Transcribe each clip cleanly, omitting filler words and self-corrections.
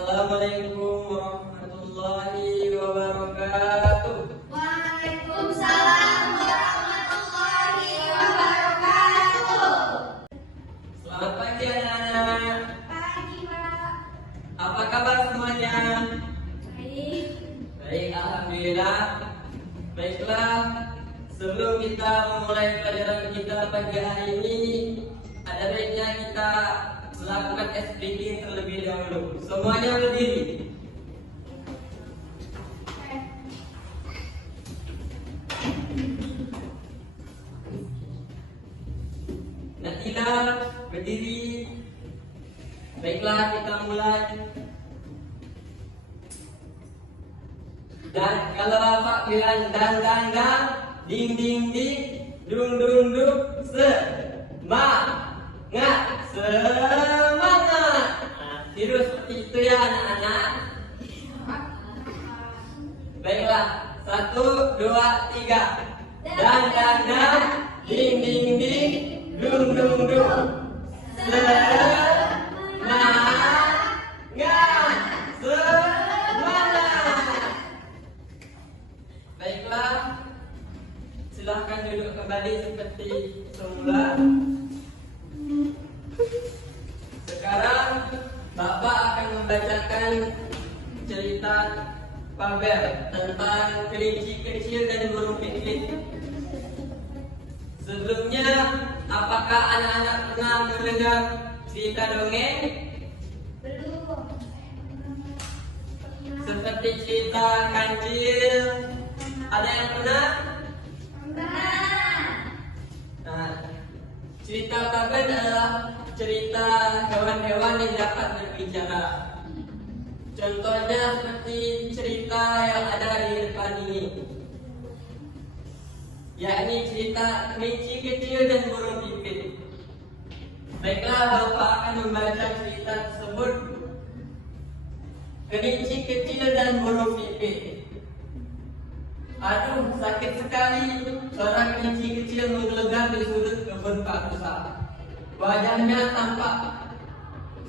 Assalamualaikum warahmatullahi wabarakatuh. Waalaikumsalam warahmatullahi wabarakatuh. Selamat pagi anak-anak. Pagi, Pak. Apa kabar semuanya? Baik. Baik, alhamdulillah. Baiklah, sebelum kita memulai pelajaran kita pagi hari ini, ada baiknya kita melakukan SPG terlebih dahulu. Semuanya berdiri. Natila berdiri. Baiklah, kita mulai. Dan kalau bapak bilang dan, ding, dung, semangat, semangat. Nah, tiru seperti itu ya anak-anak. Baiklah, 1, 2, 3. Dan, ding, dung, semangat, semangat. Baiklah, silahkan duduk kembali seperti semula. Sekarang Bapak akan membacakan cerita fabel tentang kelinci kecil dan burung pipit. Sebelumnya, apakah anak-anak pernah mendengar cerita dongeng? Belum. Seperti cerita kancil. Ada yang pernah? Pernah. Nah, cerita fabel adalah cerita hewan-hewan yang dapat berbicara. Contohnya seperti cerita yang ada di depan ini, yakni cerita kelinci kecil dan burung pipit. Baiklah, Bapak akan membaca cerita tersebut. Kelinci kecil dan burung pipit. Aduh, sakit sekali. Seorang kelinci kecil menggelegar di sudut kebun Pak Musa. Wajahnya tampak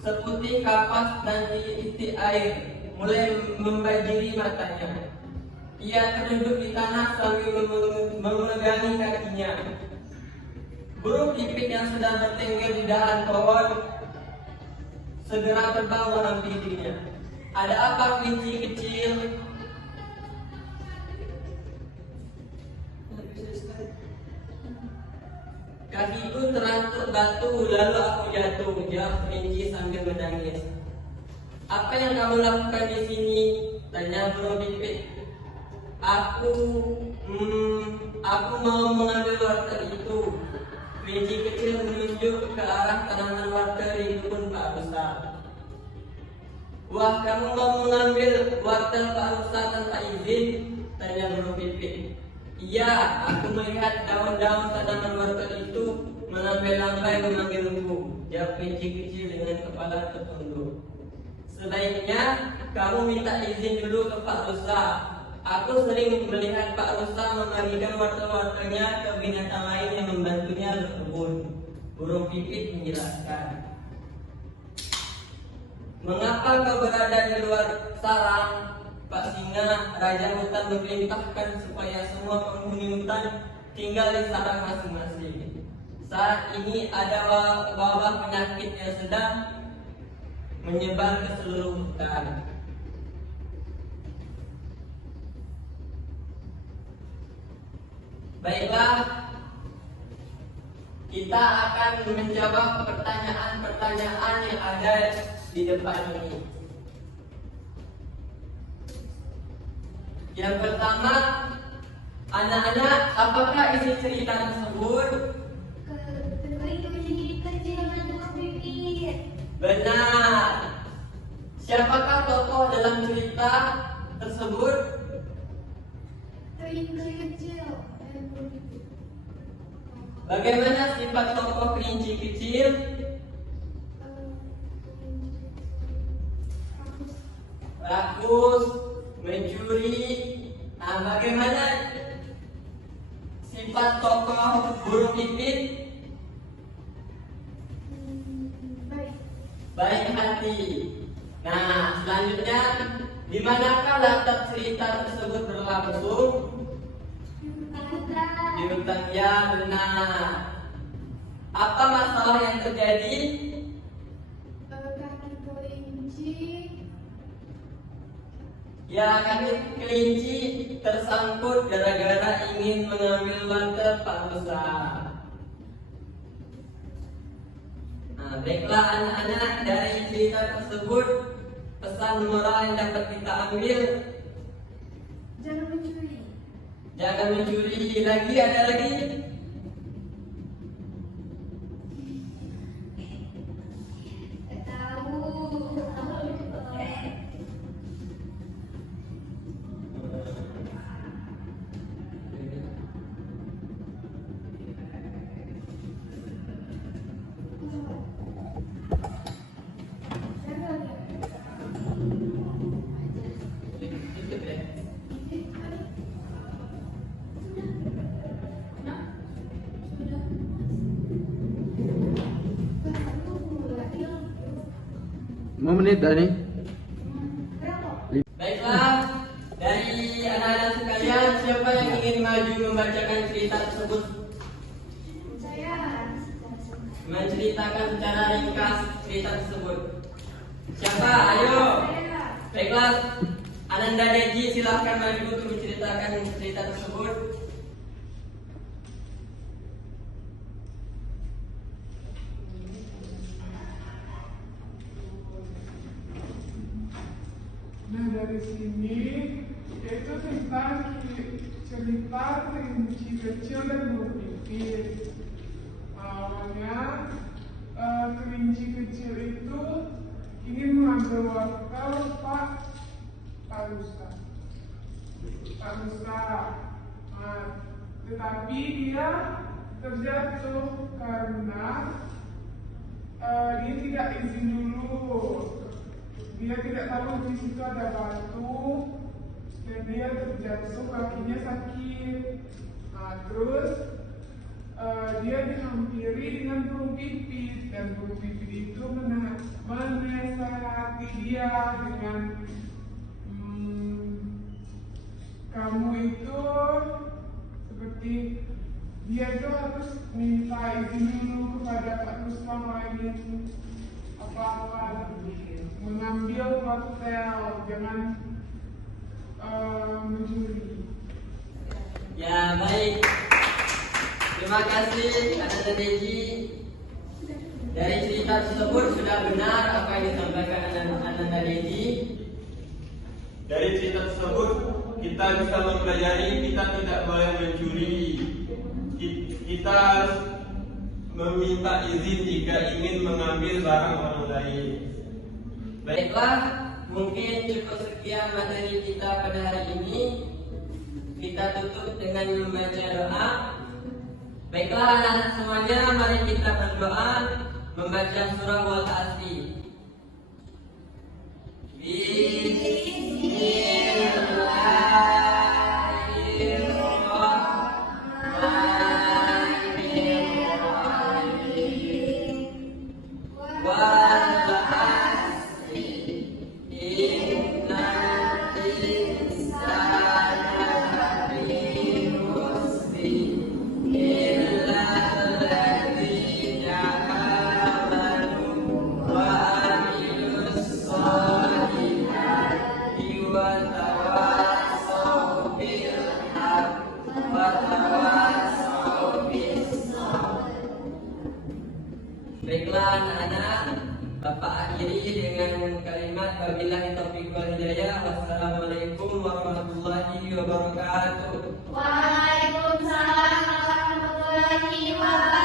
seputih kapas dan titik air mulai membanjiri matanya. Ia terduduk di tanah sambil memegangi kakinya. Burung pipit yang sedang bertengger di dahan pohon segera terbang menghampirinya. Ada apa, kelinci kecil? Kakiku terantuk batu, lalu aku jatuh, jawab kelinci sambil menangis. Apa yang kamu lakukan di sini? Tanya burung pipit. Aku mau mengambil wortel itu. Kelinci kecil menunjuk ke arah tanaman wortel di kebun Pak Besar. Wah, kamu mau mengambil wortel Pak Besar tanpa izin? Tanya burung pipit. Iya, aku melihat daun-daun tanaman wortel itu melambai-lambai memanggilku, jawab kelinci kecil dengan kepala tertunduk. Sebaiknya kamu minta izin dulu ke Pak Rusa. Aku sering melihat Pak Rusa memberikan wortel-wortelnya ke binatang lain yang membantunya berkebun. Burung pipit menjelaskan. Mengapa kau berada di luar sarang? Pak Singa, Raja Hutan memerintahkan supaya semua penghuni hutan tinggal di sarang masing-masing. Saat ini ada wabah penyakit yang sedang menyebar ke seluruh hutan. Baiklah, kita akan menjawab pertanyaan-pertanyaan yang ada di depan ini. Yang pertama, anak-anak, apakah isi cerita tersebut? Kelinci kecil dan burung pipit. Benar. Siapakah tokoh dalam cerita tersebut? Kelinci kecil dan burung pipit. Bagaimana sifat tokoh kelinci kecil? Rakus, mencuri. Nah, bagaimana sifat tokoh burung pipit? Baik. Baik hati. Nah, selanjutnya, di manakah letak cerita tersebut berlangsung? Di hutan, ya benar. Apa masalah yang terjadi? Kaki kelinci. Ya, kaki kelinci tersangkut gara-gara ingin mengambil water Pak Musa. Nah, baiklah anak-anak, dari cerita tersebut pesan moral yang dapat kita ambil: Jangan mencuri. jangan mencuri. Lagi, ada lagi? Tahu. Ikut ya. Mau menit dah ni? Baiklah, dari anak-anak sekalian, siapa yang ingin maju membacakan cerita tersebut? Saya. Menceritakan secara ringkas cerita tersebut. Siapa? Ayo. Saya. Baiklah, Ananda Deji, silahkan maju untuk menceritakan cerita tersebut. Nah dari sini yaitu tentang cerita kelinci kecil dan berpikir. Awalnya kelinci kecil itu ingin mengambil wortel Pak Rusa. Tetapi dia terjatuh karena dia tidak izin dulu. Dia tidak tahu di situ ada batu dan dia terjatuh, kakinya sakit. Terus dia dihampiri dengan burung pipit dan burung pipit itu menasehati dia dengan kamu itu seperti dia itu harus minta izin dulu kepada Pak Ruslan lain apa-apa mengambil wortel, jangan mencuri. Ya, baik. Terima kasih Ananda Deji. Dari cerita tersebut sudah benar apa yang disampaikan Ananda Deji. Dari cerita tersebut kita bisa mempelajari kita tidak boleh mencuri. Kita harus meminta izin jika ingin mengambil barang orang lain. Baiklah, mungkin cukup sekian materi kita pada hari ini. Kita tutup dengan membaca doa. Baiklah anak-anak semuanya, mari kita berdoa membaca surah Wal-Asri. Baiklah anak-anak, Bapak akhiri dengan kalimat wabillahi taufiq wal hidayah. Wassalamualaikum warahmatullahi wabarakatuh. Waalaikumsalam warahmatullahi wabarakatuh.